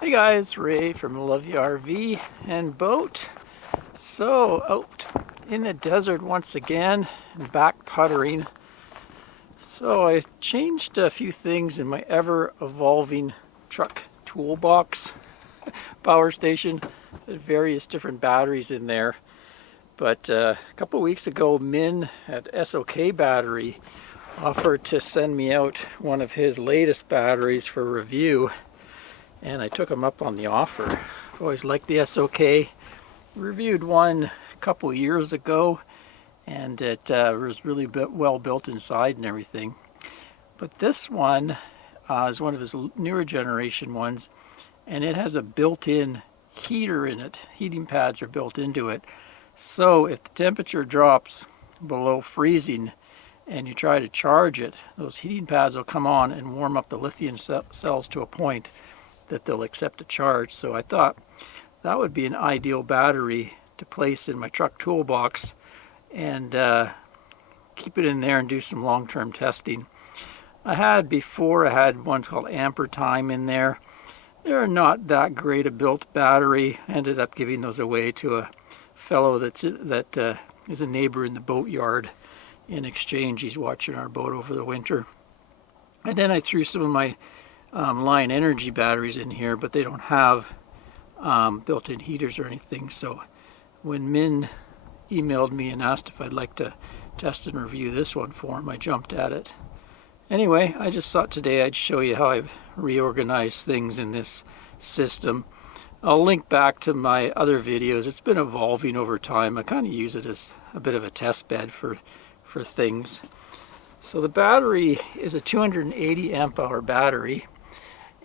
Hey guys, Ray from Love You RV and Boat. So out in the desert once again and back puttering. So I changed a few things in my ever evolving truck toolbox power station. Various different batteries in there. But a couple weeks ago, Min at SOK Battery offered to send me out one of his latest batteries for review. And I took him up on the offer. I've always liked the SOK. Reviewed one a couple years ago, and it was really well built inside and everything. But this one is one of his newer generation ones, and it has a built-in heater in it. Heating pads are built into it. So if the temperature drops below freezing and you try to charge it, those heating pads will come on and warm up the lithium cells to a point that they'll accept a charge. So I thought that would be an ideal battery to place in my truck toolbox and keep it in there and do some long-term testing. I had ones called Amper Time in there. They're not that great a built battery. I ended up giving those away to a fellow that is a neighbor in the boatyard. In exchange, he's watching our boat over the winter. And then I threw some of my Lion Energy batteries in here, but they don't have built-in heaters or anything. So when Min emailed me and asked if I'd like to test and review this one for him, I jumped at it. Anyway, I just thought today I'd show you how I've reorganized things in this system. I'll link back to my other videos. It's been evolving over time. I kind of use it as a bit of a test bed for things. So the battery is a 280 amp hour battery.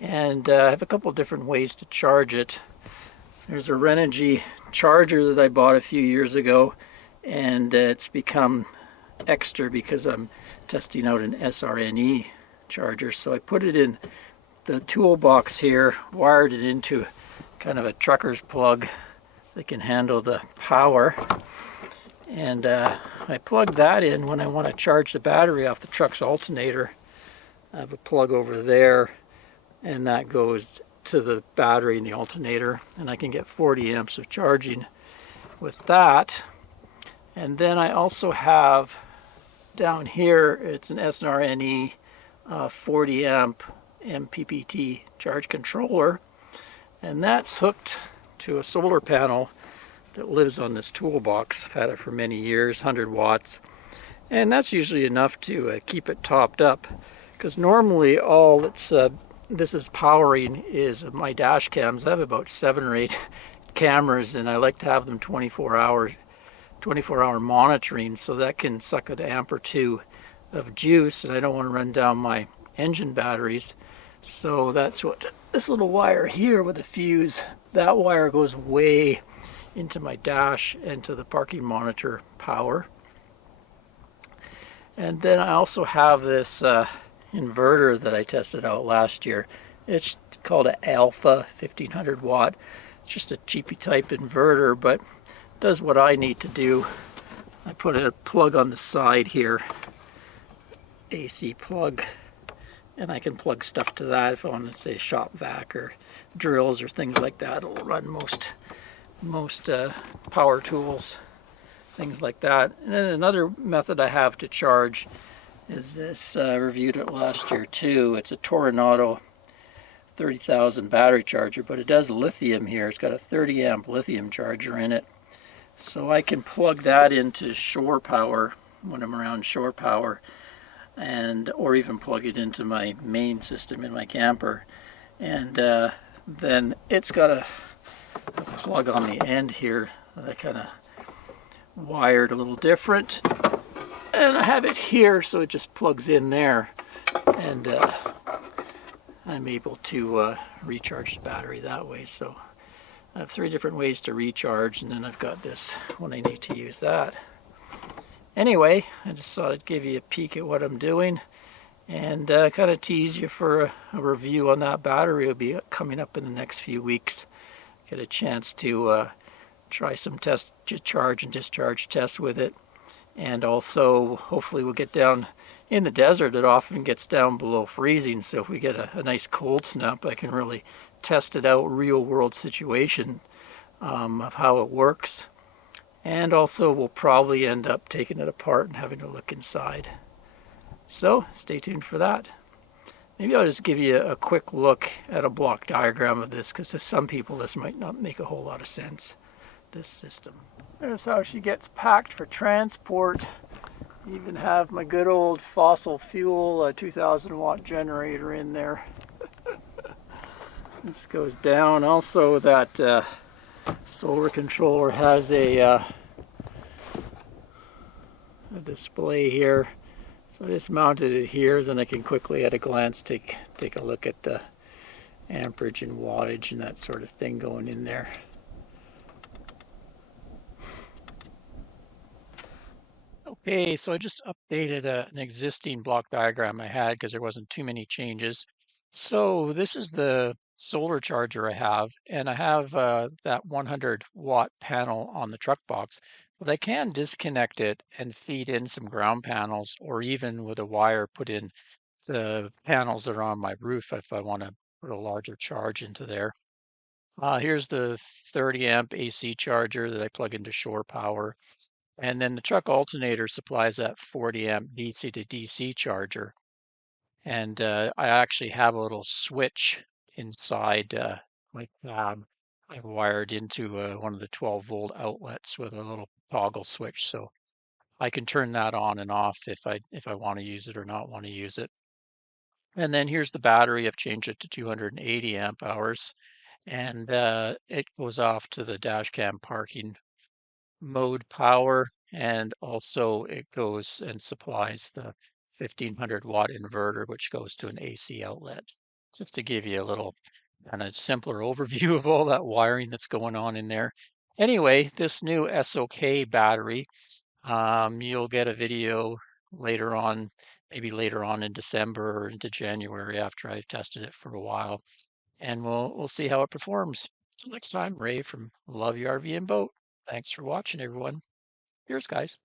And I have a couple different ways to charge it. There's a Renogy charger that I bought a few years ago, and it's become extra because I'm testing out an SRNE charger. So I put it in the toolbox here, wired it into kind of a trucker's plug that can handle the power. And I plug that in when I want to charge the battery off the truck's alternator. I have a plug over there, and that goes to the battery and the alternator, and I can get 40 amps of charging with that. And then I also have down here, it's an SRNE 40 amp MPPT charge controller, and that's hooked to a solar panel that lives on this toolbox. I've had it for many years, 100 watts, and that's usually enough to keep it topped up, because normally all this is powering is my dash cams. I have about 7 or 8 cameras, and I like to have them 24-hour monitoring, so that can suck an amp or two of juice, and I don't want to run down my engine batteries. So that's what this little wire here with a fuse, that wire goes way into my dash and to the parking monitor power. And then I also have this inverter that I tested out last year. It's called an Alpha 1500 watt. It's just a cheapy type inverter, but does what I need to do. I put a plug on the side here, AC plug, and I can plug stuff to that if I want to say shop vac or drills or things like that. It'll run most power tools, things like that. And then another method I have to charge is this, reviewed it last year too. It's a Toronado 30,000 battery charger, but it does lithium here. It's got a 30 amp lithium charger in it. So I can plug that into shore power when I'm around shore power, or even plug it into my main system in my camper. And then it's got a plug on the end here that I kind of wired a little different, and I have it here so it just plugs in there, and I'm able to recharge the battery that way. So I have 3 different ways to recharge, and then I've got this when I need to use that. Anyway, I just thought I'd give you a peek at what I'm doing and kind of tease you for a review on that battery. Will be coming up in the next few weeks. Get a chance to try some charge and discharge tests with it, And also, hopefully we'll get down in the desert. It often gets down below freezing, so if we get a nice cold snap, I can really test it out, real world situation of how it works. And also we'll probably end up taking it apart and having to look inside. So stay tuned for that. Maybe I'll just give you a quick look at a block diagram of this, because to some people this might not make a whole lot of sense, this system. There's how she gets packed for transport. Even have my good old fossil fuel 2000 watt generator in there. This goes down. Also that solar controller has a display here. So I just mounted it here, then I can quickly at a glance take a look at the amperage and wattage and that sort of thing going in there. Okay, so I just updated an existing block diagram I had because there wasn't too many changes. So this is the solar charger I have, and I have that 100-watt panel on the truck box, but I can disconnect it and feed in some ground panels, or even with a wire put in the panels that are on my roof if I want to put a larger charge into there. Here's the 30 amp AC charger that I plug into shore power. And then the truck alternator supplies that 40 amp DC to DC charger. And I actually have a little switch inside my cab. I wired into one of the 12-volt outlets with a little toggle switch, so I can turn that on and off if I want to use it or not want to use it. And then here's the battery. I've changed it to 280 amp hours, and it goes off to the dash cam parking mode power, and also it goes and supplies the 1500-watt inverter, which goes to an AC outlet. Just to give you a little kind of simpler overview of all that wiring that's going on in there. Anyway, this new SOK battery, you'll get a video later on, maybe later on in December or into January after I've tested it for a while, and we'll see how it performs. Till next time, Ray from Love Your RV and Boat. Thanks for watching, everyone. Cheers, guys.